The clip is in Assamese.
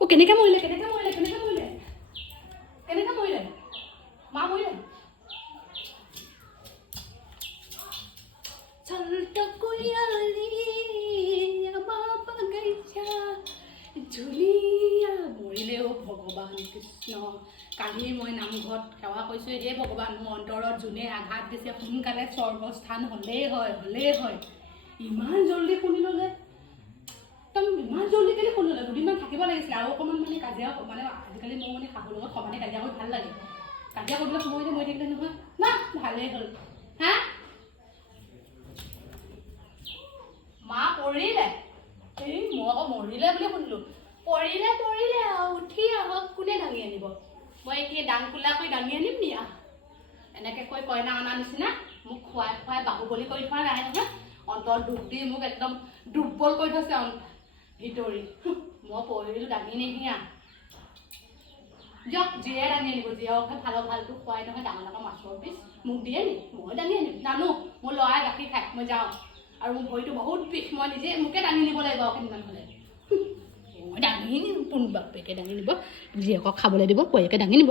ও কেনেকৈ মৰিলে কেনেকৈ মৰিলে কেনেকৈ মৰিলে কেনেকৈ মৰিলে মা মৰিলে চলটকুয়ালি আমাৰ বাগিচা ঝুলিয়া মৰিলে অ' ভগৱান কৃষ্ণ কালি মই নামঘৰত সেৱা কৰিছোঁ হে ভগৱান মোৰ অন্তৰত যোনে আঘাত দিছে সোনকালে স্বৰ্গস্থান হ'লেই হয় ইমান জল্দি শুনি ল'লে একদম ইমান জল্দি কেলৈ শুনি ল'লে দুদিনমান থাকিব লাগিছিলে আৰু অকণমান মানে কাজিয়া মানে আজিকালি মোৰ মানে শাহুৰ লগত সমানে কাজিয়া কৰি ভাল লাগে কাজিয়া কৰিবলৈ সময়তে মৰি থাকিলে নহয় না ভালেই হ'ল হা মা পৰিলে এই মই আকৌ মৰিলে বুলি শুনিলোঁ পৰিলে আৰু উঠি আহক কোনে দাঙি আনিব মই এতিয়া দাং কোলা কৰি দাঙি আনিম নি এনেকৈ কৈ কইনা অনা নিচিনা মোক খুৱাই বাহুবলি কৰি থোৱা নাই নহয় অন্তৰত দুখ দি মোক একদম দুৰ্বল কৰি থৈছে ভিতৰি মই পৰিলোঁ দাঙি নিহিয়া দিয়ক যিয়ে দাঙি আনিব যিয়কে ভালটো খুৱাই নহয় ডাঙৰ মাছৰ পিচ মোক দিয়ে নি মই দাঙি আনিম জানো মোৰ ল'ৰাই গাখীৰ খায় মই যাওঁ আৰু মোৰ ভৰিটো বহুত বিষ মই নিজে মোকে দাঙি নিব লাগিব কেইদিনমান হ'লে মই দাঙি নিম কোন বাপেকে দাঙি নিব জীয়েকক খাবলৈ দিব বোৱাৰীয়েকে দাঙি নিব